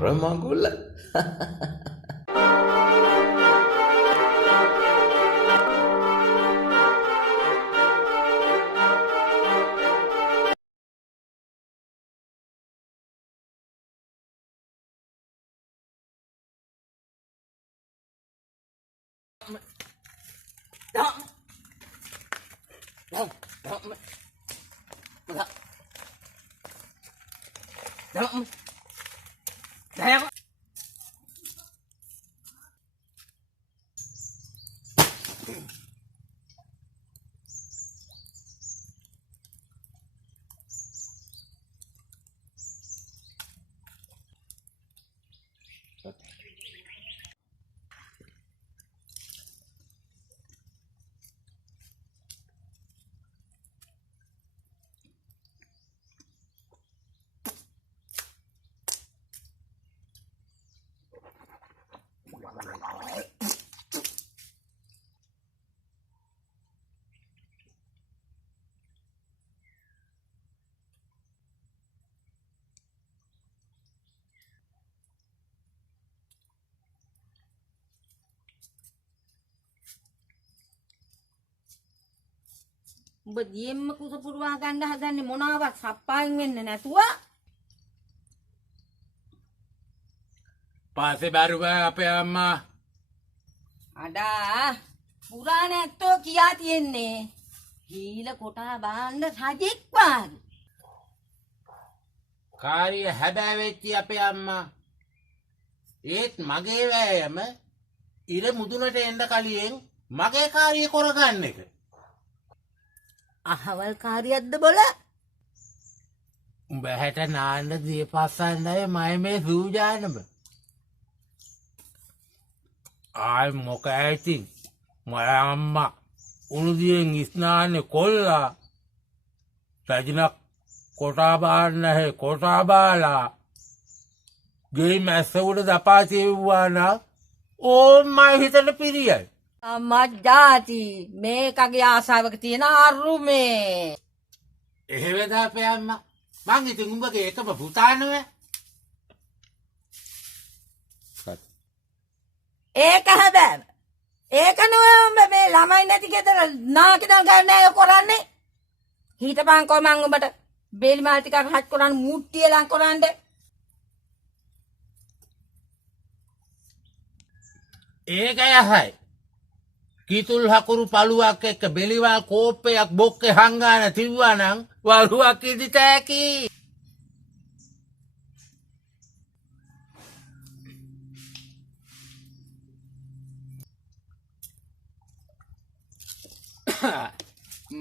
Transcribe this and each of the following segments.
මගුල. උඹ දියෙම්ම කුස පුරවා ගන්න හදන්නේ මොනවාවත් සප්පායින් වෙන්න නැතුව. පාසේ බරුවා අපේ අම්මා. අඩා පුරා නැත්තෝ කියා තියෙන්නේ. හීල කොටා බාන්න සජෙක් වාගේ. කාරිය හැබෑ වෙච්චි අපේ අම්මා. ඒත් මගේ වෑයම ඉර මුදුනට එන්න කලියෙන් මගේ කාරිය කරගන්න එක. අහවල් කාරියක්ද බොල? උඹ හැට නාන්න දිය පස්සන්නයි මය මේ සූජානම. ආයි මොක ඇතින් මය අම්මා උණුදියෙන් ස්නාන්නේ කොල්ලා රජනක් කොටා බාන්න හැ කොටා බාලා ගේ මැස්ස උඩ දපා තියුවා නම් ඕම් මයි හිතට පිරියයි. මජ්ජාති මේකගේ ආසාවක තියෙන අරුමේ. එහෙවද අපේ අම්මා මං ඉතින් උඹගේ එකම පුතානව. ඒක හැබැයි ඒක නෙවෙයි උඹ මේ ළමයි නැති ගෙදර නාකිදල් ගන්න අය කරන්නේ. හිටපන්කෝ මං උඹට බේලි මාල් ටිකක් හච් කරන් මුට්ටිය ලං කරන්නේ. ඒක යහයි. කිතුල් හකුරු පළුවක් එක්ක බෙලිවල් කෝප්පයක් බොක්කේ හංගාන තිව්වා නම් වරුවක් ඉදි තෑකි.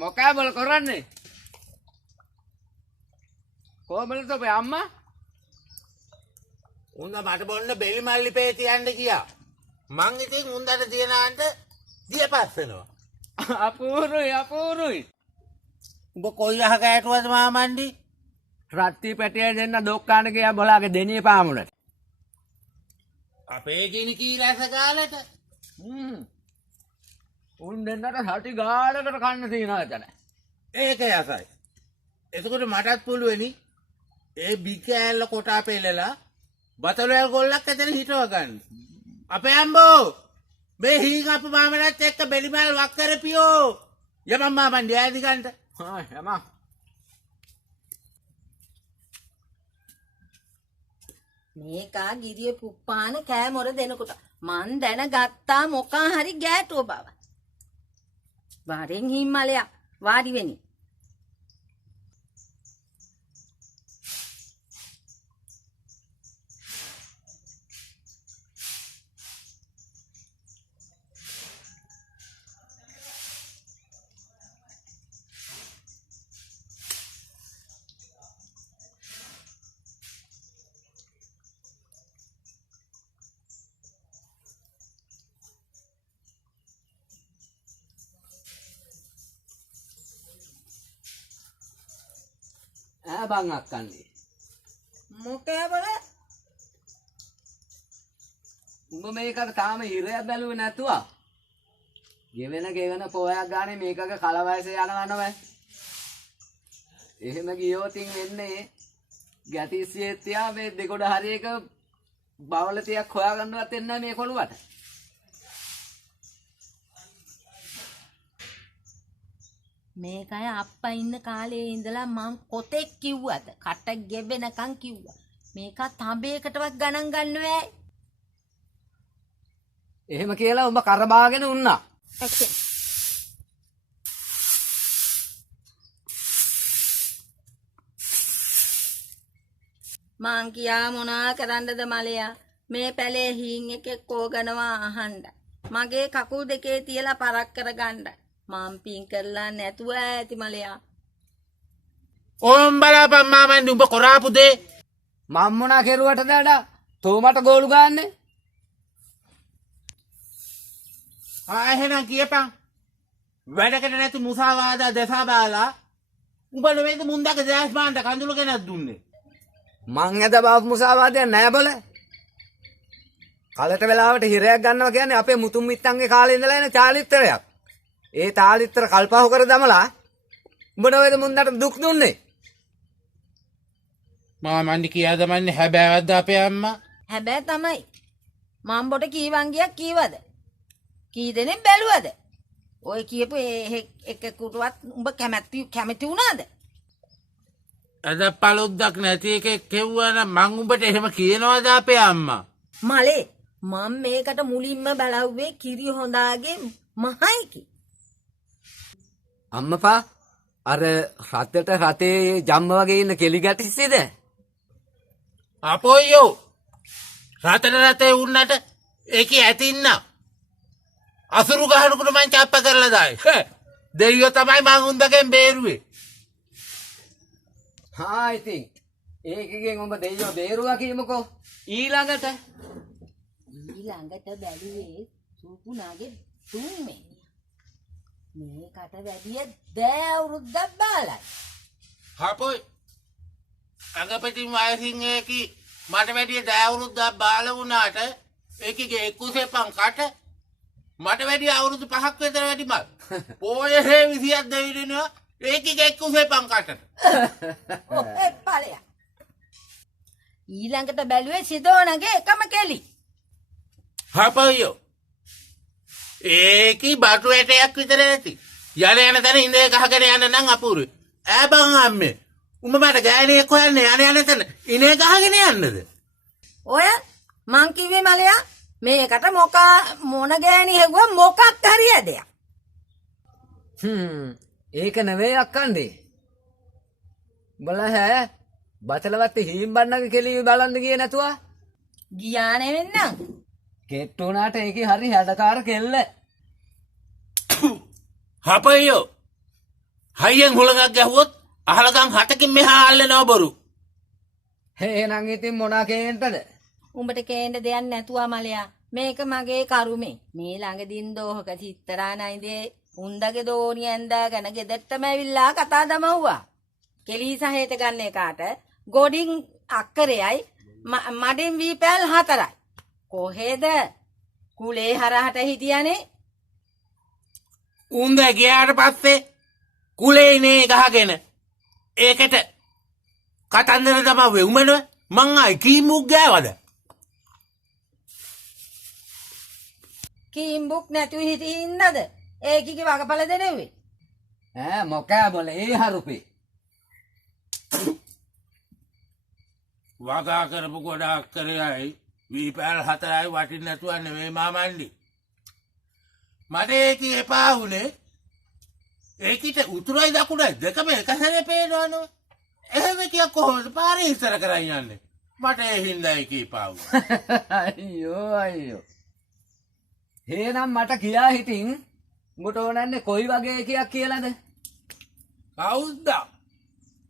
මොකෑ බල කරන්නේ? කොහමද ඔබේ අම්මා? උන්ද මට බොන්න බෙලි මල්ලි පේ තියන්න කියා. මං ඉතින් උන්දට තියනාන්ට දිය පස්සනවා. අපූරුයි. උඹ කොයි රහ කෑටුවද මාමණ්ඩි? රත්ති පැටිය දෙන්න දොක්කාන ගියා බලාගේ දෙනිය පාමුලට. අපේ කිනි කී රැස කාලෙට. උන් දෙන්නට සටි ගාලකට කන්න තියෙනවා එතන. ඒක යසයි. එතකොට මටත් පුළුවනි ඒ බිකෑල්ල කොටා පෙල්ලලා බතලවැල් ගොල්ලක් ඇතන හිටව ගන්න. අපේ අම්බෝ මේ හීකපු මාමලත් එක්ක බෙලිමල් වක් කරපියෝ. යමම් මාමණ්ඩි ඈදි ගන්නට. යමා. මේකා ගිරිය පුප්පාන කෑ මොර දෙනකොට මන් දැනගත්තා මොකා හරි ගෑටුව බව. වරෙන් හිම්මලයක් වාඩි වෙනි. බං අක්කන්නේ. මොකෑ බල? උඹ මේකට තාම ඉරයක් බැලුවේ නැතුව. ගෙවෙන පොයක් ගානේ මේකගේ කලවයසේ යනවා නෑ. එහෙම ගියොත් වෙන්නේ ගැටිසියෙත් තියා මේ දෙකොඩ හරියක බවලතියක් හොයාගන්නවත් එන්නේ නැහැ මේ කොළුවට. මේකයි අප්පා ඉන්න කාලේ ඉඳලා මං කොතෙක් කිව්වද කට ගෙවෙනකන් කිව්වා මේකත් හඹේකටවත් ගණන් ගන්නෑ. එහෙම කියලා උඹ කරබාගෙන උන්නා. මං කියා මොනා කරන්නද මලයා මේ පැලේ හීන් එකෙක් කෝගනවා අහන්න මගේ කකුල් දෙකේ තියලා පරක් කරගන්න මං පින් කරලා නැතුව ඇති මලයා. ඕම් බලාපන් මාමන්ඩි උඹ කොරාපු දේ. මම මොනා කෙරුවටද අඩා? තෝ මට ගෝලු ගාන්නේ. එහෙනම් කියපන්. වැඩකට නැති මුසාවාදා දෙසා බාලා උඹ නෙමෙයිද මුන්දක ජයස්මාන්ට කඳුළු කෙනක් දුන්නේ. මං ඇද බාපු මුසාවාදයක් නෑ බල. කලට වෙලාවට හිරයක් ගන්නවා කියන්නේ අපේ මුතුන් මිත්තන්ගේ කාලේ ඉඳලා එන චාරිත්‍රයක්. ඒ තාලිත්‍ර කල්පහු කර දමලා උඹට වේද මුන්දට දුක් දුන්නේ. මාමන්ඩි කියා දමන්නේ හැබෑවද්ද අපේ අම්මා. හැබැයි තමයි මම බොට කීවන් ගියක් කීවද කී දෙනෙක් බැලුවද ඔය කියපු එකෙකුටවත් උඹ කැමති වුණාද? අද පළොද්දක් නැති එකෙක් කෙව්වා නම් මං උඹට එහෙම කියනවාද අපේ අම්මා? මලේ මම මේකට මුලින්ම බලව්වේ කිරි හොඳාගේ මහයිකි. අම්මපා අර රතට රතේ ජම්ම වගේ ඉන්න කෙලි ගැටිස්සේද? අපෝයෝ රතට රතේ උන්නට ඒකේ ඇතින්න අසුරු ගහනකොට මං චප්ප කරලා දායි. දෙයියෝ තමයි මං උන්දගෙන් බේරුවේ. හා ඉතින් ඒකගෙන් උඹ දෙයියෝ බේරුවා කියමුකෝ. ඊළඟට බැලුවේ සූපුනාගේ තුන්වෙනි මේකට වැඩිය දෑවුරුද්දක් බාලයි. හපොයි අඟපතින් වයසින් ඒකි මට වැඩිය දෑවුරුද්දක් බාල වුණාට ඒකගේ එක්කුසේ පංකට මට වැඩිය අවුරුදු 5ක් විතර වැඩි මල්. පොයේ 20ක් දෙවිදිනවා ඒකගේ එක්කුසේ පංකටට. ඔය ඵලයක්. ඊළඟට බැලුවේ සිදෝනගේ එකම කෙලි. හපොයියෝ ඒකි බටු ඇටයක් විතර ඇති. යන යන තැන ඉඳේ ගහගෙන යන්න නම් අපූරුයි. ඈ බං අම්මේ උඹ මට ගෑණියෙක් හොයන්නේ යන තැන ඉනේ ගහගෙන යන්නද? ඔය මං කිව්වේ මලයා මේකට මොන ගෑණි හෙව්වා මොකක් හරි ඇදයක්. ඒක නෙවෙයි අක්කන්ඩේ. බලහැ බතලවත් හීම් බන්නගේ කෙලි බලන්න ගියේ නැතුව ගියා නෙවෙන්නම්. කෙට්ටු වුණාට ඒකේ හරි හැඩකාර කෙල්ල. හපයියෝ හයියෙන් හුලඟක් ගැහුවොත් අහලගම් 7කින් මෙහා අල්ලනවා බොරු. එහෙනම් ඉතින් මොනා කේන්ටද? උඹට කේන්න දෙයක් නැතුවා මලයා. මේක මගේ කරුමේ. මේ ළඟදින් දෝහක චිත්තරා නයිදේ උන්දගේ දෝණිය ඇඳගෙන ගෙදරටම ඇවිල්ලා කතා දමවුවා. කෙලි සහේත ගන්න එකාට ගොඩින් අක්කරයයි මඩින් වීපැල් 4යි. කොහෙද කුලේ හරහට හිටියනේ. උන්ද ගියාට පස්සේ කුලේ ඉනේ ගහගෙන ඒකට කතන්දර තමයි වෙුමන මං ආයි කීමුක් ගෑවද? කීම්බුක් නැතුව හිටින්නද? ඒකිගේ වගපල දෙනෙව්වේ. ඈ මොකෑ බල ඒ හරුපේ. වගා කරපු ගොඩාක් කරයයි වීපැල් 4යි වටින් නැතුව නෙවෙයි මාමන්ඩි. මට ඒක එපා වුණේ ඒකිට උතුරයි දකුණයි දෙකම එක සැරේ පේනවනේ. එහෙම කියක් කොහොමද පාරේ ඉස්සර කරන් යන්නේ? මට ඒ හින්දා ඒක එපා වුණා. අයියෝ. එහෙනම් මට කියා හිටින් උඹට ඕනන්නේ කොයි වගේ එකක් කියලාද? කවුද?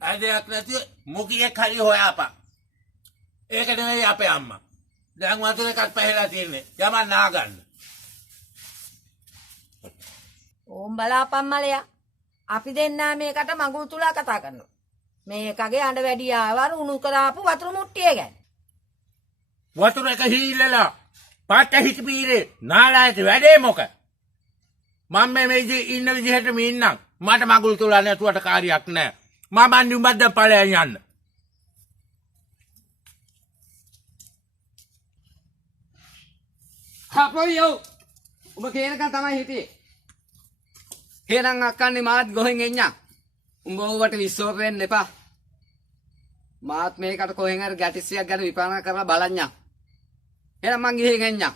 ඇදයක් නැතිව මුකියෙක් හරි හොයාපන්. ඒක නෙවෙයි අපේ අම්මා. දැන් වතුර එකක් පැහැලා තියෙන්නේ. යමන් නාගන්න. ඕම් බලාපන් මලයා. අපි දෙන්නා මේකට මඟුල් තුලා කතා කරනවා. මේකගේ අඬ වැඩි ආවර උණු කරාපු වතුර මුට්ටිය ගැන. වතුර එක හීලලා පාට හිට පීරේ නාලායට වැඩේ මොක? මම මේ ඉන්න විදිහටම ඉන්නම්. මට මඟුල් තුලා නැතුවට කාර්යයක් නැහැ. මම අන්නුඹද්ද ඵලයන් යන්න. අපොයියෝ ඔබ කියනකන් තමයි හිටියේ. එහෙනම් අක්කන්නේ මාත් ගොහෙන් එන්නම්. උඹ ඔබට විශ්වාස වෙන්න එපා. මාත් මේකට කොහෙන් හරි ගැටිස්සියක් ගැන විපාක කරලා බලන්නම්. එහෙනම් මං ගිහින් එන්නම්.